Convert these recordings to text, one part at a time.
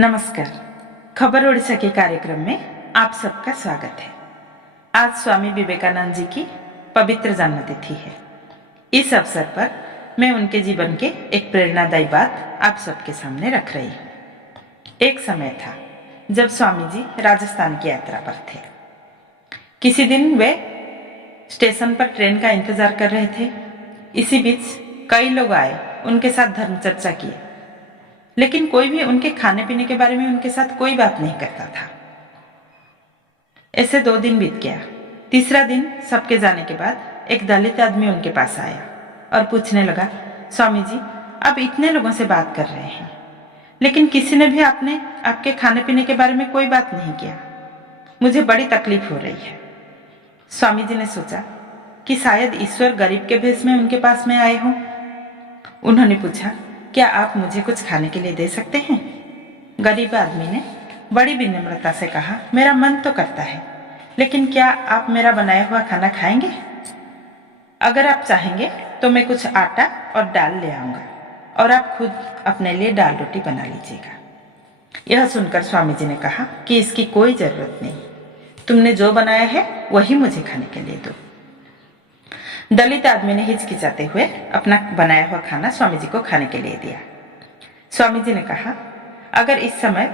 नमस्कार। खबर ओडिशा के कार्यक्रम में आप सबका स्वागत है। आज स्वामी विवेकानंद जी की पवित्र जन्मतिथि है। इस अवसर पर मैं उनके जीवन के एक प्रेरणादायी बात आप सबके सामने रख रही हूँ। एक समय था जब स्वामी जी राजस्थान की यात्रा पर थे। किसी दिन वे स्टेशन पर ट्रेन का इंतजार कर रहे थे। इसी बीच कई लोग आए, उनके साथ धर्म चर्चा किए, लेकिन कोई भी उनके खाने पीने के बारे में उनके साथ कोई बात नहीं करता था। ऐसे 2 दिन बीत गया। तीसरा दिन सबके जाने के बाद एक दलित आदमी उनके पास आया और पूछने लगा, स्वामी जी, आप इतने लोगों से बात कर रहे हैं, लेकिन किसी ने भी आपके खाने पीने के बारे में कोई बात नहीं किया। मुझे बड़ी तकलीफ हो रही है। स्वामी जी ने सोचा कि शायद ईश्वर गरीब के भेष में उनके पास में आए हों। उन्होंने पूछा, क्या आप मुझे कुछ खाने के लिए दे सकते हैं? गरीब आदमी ने बड़ी विनम्रता से कहा, मेरा मन तो करता है, लेकिन क्या आप मेरा बनाया हुआ खाना खाएंगे? अगर आप चाहेंगे तो मैं कुछ आटा और दाल ले आऊंगा और आप खुद अपने लिए दाल रोटी बना लीजिएगा। यह सुनकर स्वामी जी ने कहा कि इसकी कोई जरूरत नहीं, तुमने जो बनाया है वही मुझे खाने के लिए दो। दलित आदमी ने हिचकिचाते हुए अपना बनाया हुआ खाना स्वामी जी को खाने के लिए दिया। स्वामी जी ने कहा, अगर इस समय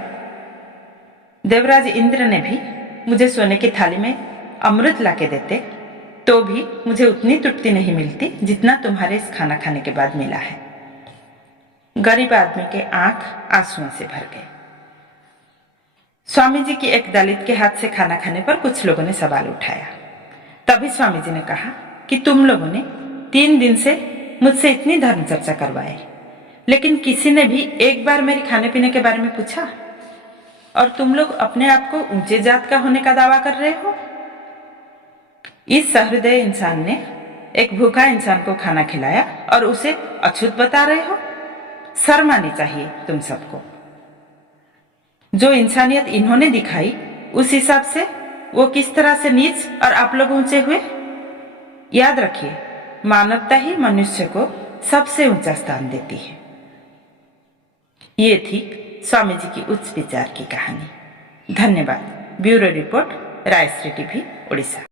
देवराज इंद्र ने भी मुझे सोने की थाली में अमृत लाके देते तो भी मुझे उतनी तृप्ति नहीं मिलती जितना तुम्हारे इस खाना खाने के बाद मिला है। गरीब आदमी के आंख आंसुओं से भर गए। स्वामी जी की एक दलित के हाथ से खाना खाने पर कुछ लोगों ने सवाल उठाया। तभी स्वामी जी ने कहा कि तुम लोगों ने 3 दिन से मुझसे इतनी धर्म चर्चा करवाई, लेकिन किसी ने भी एक बार मेरे खाने पीने के बारे में पूछा, और तुम लोग अपने आप को ऊंचे जात का होने का दावा कर रहे हो। इस सहृदय इंसान ने एक भूखा इंसान को खाना खिलाया और उसे अछूत बता रहे हो। शर्म आनी चाहिए तुम सबको। जो इंसानियत इन्होंने दिखाई, उस हिसाब से वो किस तरह से नीच और आप लोग ऊंचे हुए। याद रखिए, मानवता ही मनुष्य को सबसे ऊंचा स्थान देती है। ये थी स्वामी जी की उच्च विचार की कहानी। धन्यवाद। Bureau report, Raishree TV, Odisha.